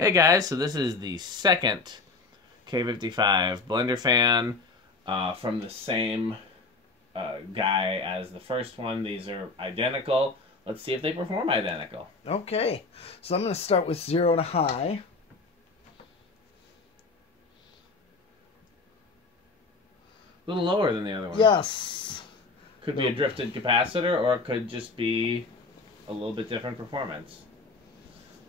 Hey guys, so this is the second K55 Blenderfan from the same guy as the first one. These are identical. Let's see if they perform identical. Okay, so I'm going to start with 0 to high. A little lower than the other one. Yes. Could be a drifted capacitor, or it could just be a little bit different performance.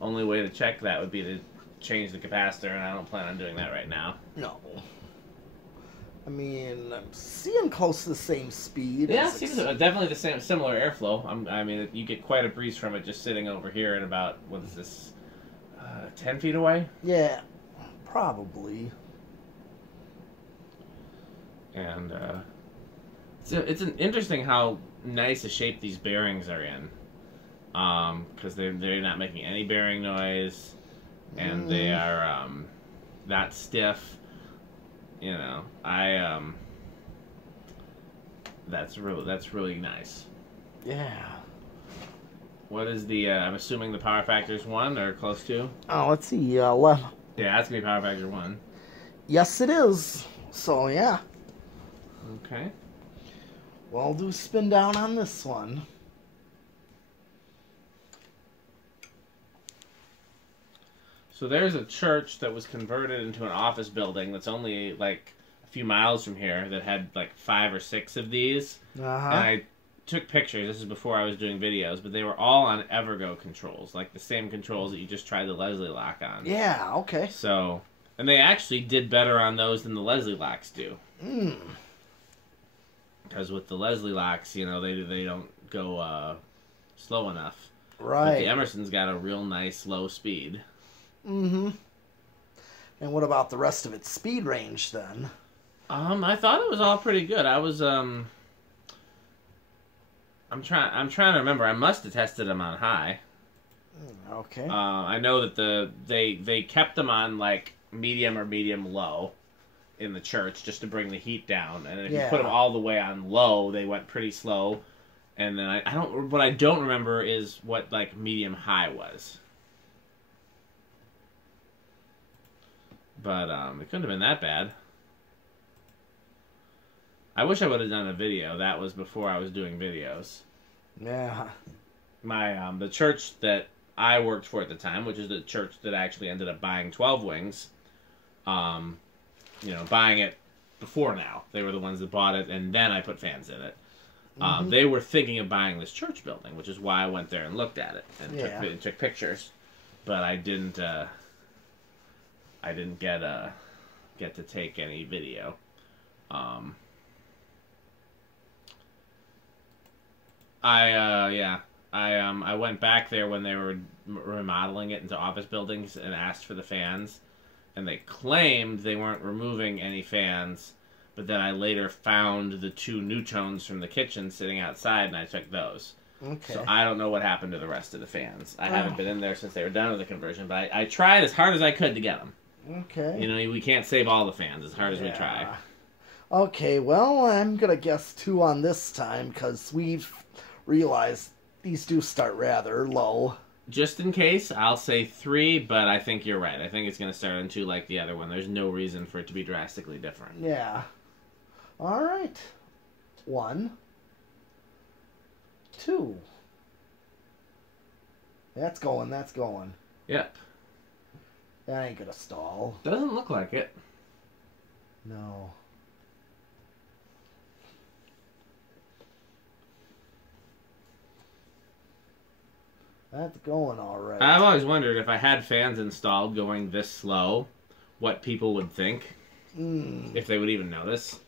Only way to check that would be to change the capacitor, and I don't plan on doing that right now. No. I mean, I'm seeing close to the same speed. Yeah, it seems definitely the same, similar airflow. I mean, you get quite a breeze from it just sitting over here at about, what is this, 10 feet away? Yeah, probably. And it's an interesting how nice a shape these bearings are in. Because they're not making any bearing noise, and they are that stiff. You know, that's really nice. Yeah. What is the? I'm assuming the power factor's 1 or close to. Oh, let's see. Well, Yeah, that's gonna be power factor 1. yes, it is. So yeah. Okay. Well, I'll do a spin down on this one. So there's a church that was converted into an office building that's only like a few miles from here that had like 5 or 6 of these. And I took pictures. This is before I was doing videos, but they were all on Evergo controls, like the same controls that you just tried the Leslie lock on. Yeah, okay. So, and they actually did better on those than the Leslie locks do. Because with the Leslie locks, you know, they don't go slow enough. Right. But the Emerson's got a real nice low speed. And what about the rest of its speed range then? I thought it was all pretty good. I was I'm trying to remember. I must have tested them on high. Okay. I know that they kept them on like medium or medium low in the church just to bring the heat down, and if you put them all the way on low, they went pretty slow. And then what I don't remember is what like medium high was. But it couldn't have been that bad. I wish I would have done a video. That was before I was doing videos. Yeah. My the church that I worked for at the time, which is the church that actually ended up buying 12 Wings, you know, buying it before now. They were the ones that bought it, and then I put fans in it. They were thinking of buying this church building, which is why I went there and looked at it and took pictures. But I didn't get to take any video. I went back there when they were remodeling it into office buildings and asked for the fans, and they claimed they weren't removing any fans, but then I later found the 2 Newtones from the kitchen sitting outside, and I took those. Okay. So I don't know what happened to the rest of the fans. I haven't been in there since they were done with the conversion, but I tried as hard as I could to get them. Okay. You know, we can't save all the fans as hard as we try. Okay, well, I'm going to guess 2 on this time, because we've realized these do start rather low. Just in case, I'll say 3, but I think you're right. I think it's going to start on 2 like the other one. There's no reason for it to be drastically different. Yeah. All right. 1, 2. That's going, that's going. Yep. That ain't gonna stall. Doesn't look like it. No. That's going all right. I've always wondered if I had fans installed going this slow, what people would think. If they would even notice.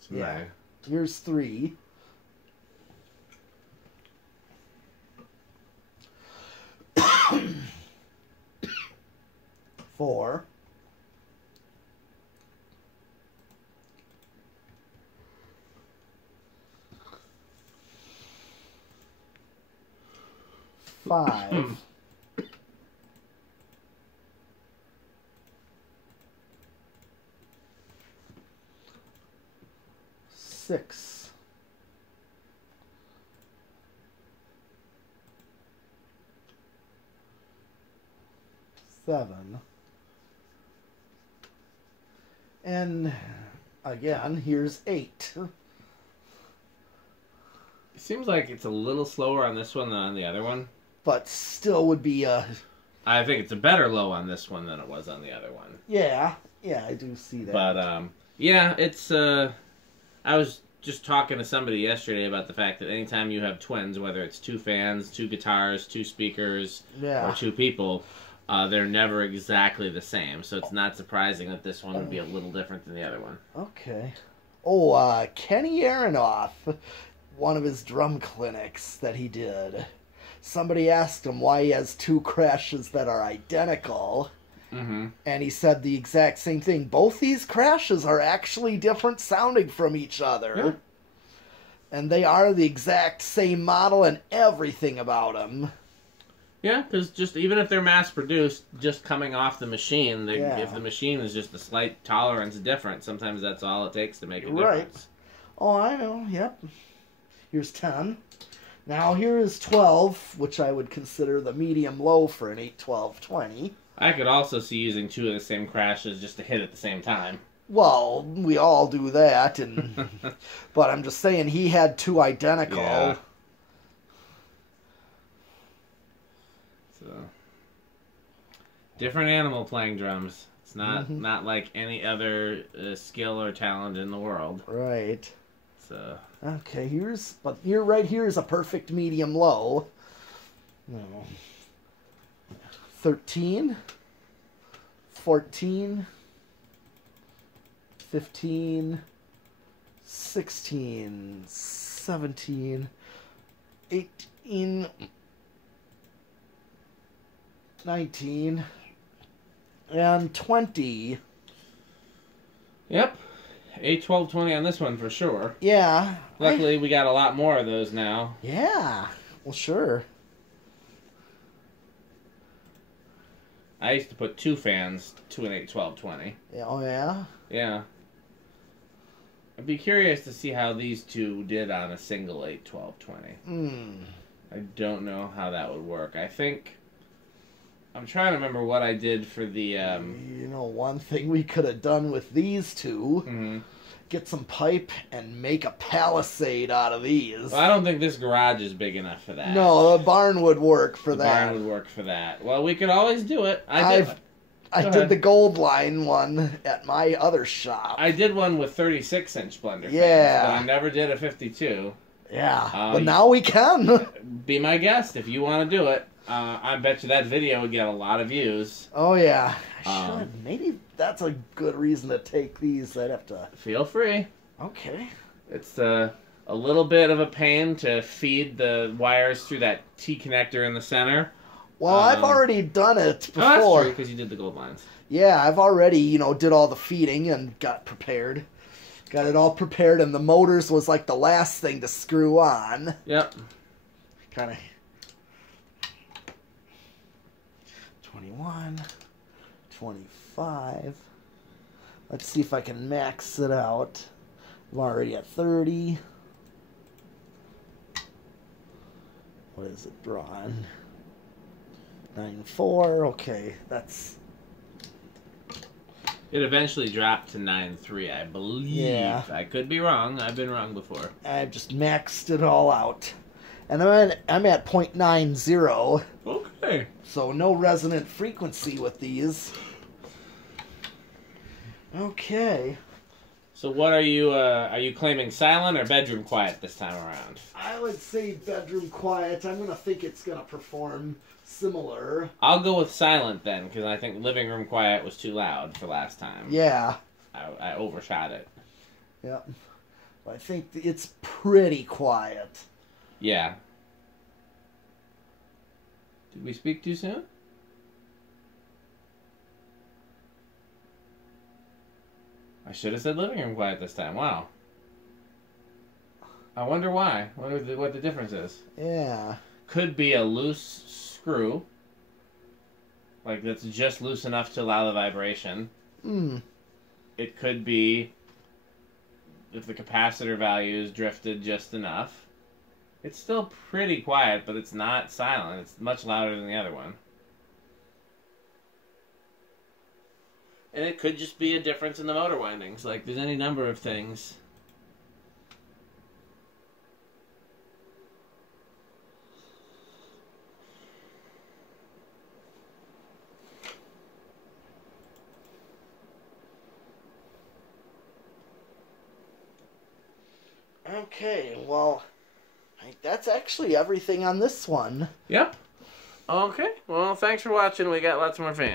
So yeah. Here's 3. Four. 5. 6. 7. And again, here's 8. It seems like it's a little slower on this one than on the other one. But still would be a... I think it's a better low on this one than it was on the other one. Yeah, I do see that. But, yeah, it's, I was just talking to somebody yesterday about the fact that anytime you have twins, whether it's 2 fans, 2 guitars, 2 speakers, or 2 people, they're never exactly the same. So it's not surprising that this one would be a little different than the other one. Okay. Oh, Kenny Aronoff, one of his drum clinics that he did. Somebody asked him why he has 2 crashes that are identical. Mm-hmm. And he said the exact same thing. Both these crashes are actually different sounding from each other. Yeah. And they are the exact same model and everything about them. Yeah, because just even if they're mass-produced, just coming off the machine, if the machine is just a slight tolerance different, sometimes that's all it takes to make a difference. Oh, I know, yep. Here's 10. Now here is 12, which I would consider the medium-low for an 8-12-20. I could also see using 2 of the same crashes just to hit at the same time. Well, we all do that, and but I'm just saying he had 2 identical. Yeah. So, different animal playing drums. It's not not like any other skill or talent in the world. Right. So. Okay, right here is a perfect medium low. No. 13, 14, 15, 16, 17, 18, 19, and 20. Yep. 8, 12, 20 on this one for sure. Yeah. Luckily, we got a lot more of those now. Yeah. Well, sure. I used to put 2 fans to an 8, 12, 20. Yeah, oh, yeah? Yeah. I'd be curious to see how these 2 did on a single 8, 12, 20. I don't know how that would work. I think... I'm trying to remember what I did for the... You know, one thing we could have done with these 2... Get some pipe and make a palisade out of these. Well, I don't think this garage is big enough for that. No, the barn would work for that. The barn would work for that. Well, we could always do it. I did the gold line one at my other shop. I did one with 36-inch Blenderfan. Yeah. But I never did a 52. Yeah, but now we can. Be my guest if you want to do it. I bet you that video would get a lot of views. Oh, yeah. I should. Maybe that's a good reason to take these. I'd have to... Feel free. Okay. It's a little bit of a pain to feed the wires through that T-connector in the center. Well, I've already done it before. Oh, that's true, because you did the gold lines. Yeah, I've already, did all the feeding and got prepared. Got it all prepared, and the motors was like the last thing to screw on. Yep. Kind of... 21, 25. Let's see if I can max it out. I'm already at 30. What is it drawn? 9.4. Okay, that's... It eventually dropped to 9.3, I believe. Yeah. I could be wrong. I've been wrong before. I've just maxed it all out. And I'm at 0.90. Okay. So no resonant frequency with these. Okay. So what are you claiming silent or bedroom quiet this time around? I would say bedroom quiet. I'm going to think it's going to perform similar. I'll go with silent then, because I think living room quiet was too loud for last time. Yeah. I overshot it. Yep. I think it's pretty quiet. Yeah. Did we speak too soon? I should have said living room quiet this time. Wow. I wonder why. I wonder what the difference is. Yeah. Could be a loose screw. Like, that's just loose enough to allow the vibration. It could be if the capacitor values drifted just enough. It's still pretty quiet, but it's not silent. It's much louder than the other one. And it could just be a difference in the motor windings. Like, there's any number of things. Okay, well, that's actually everything on this one. Yep. Okay, well, thanks for watching. We got lots more fans.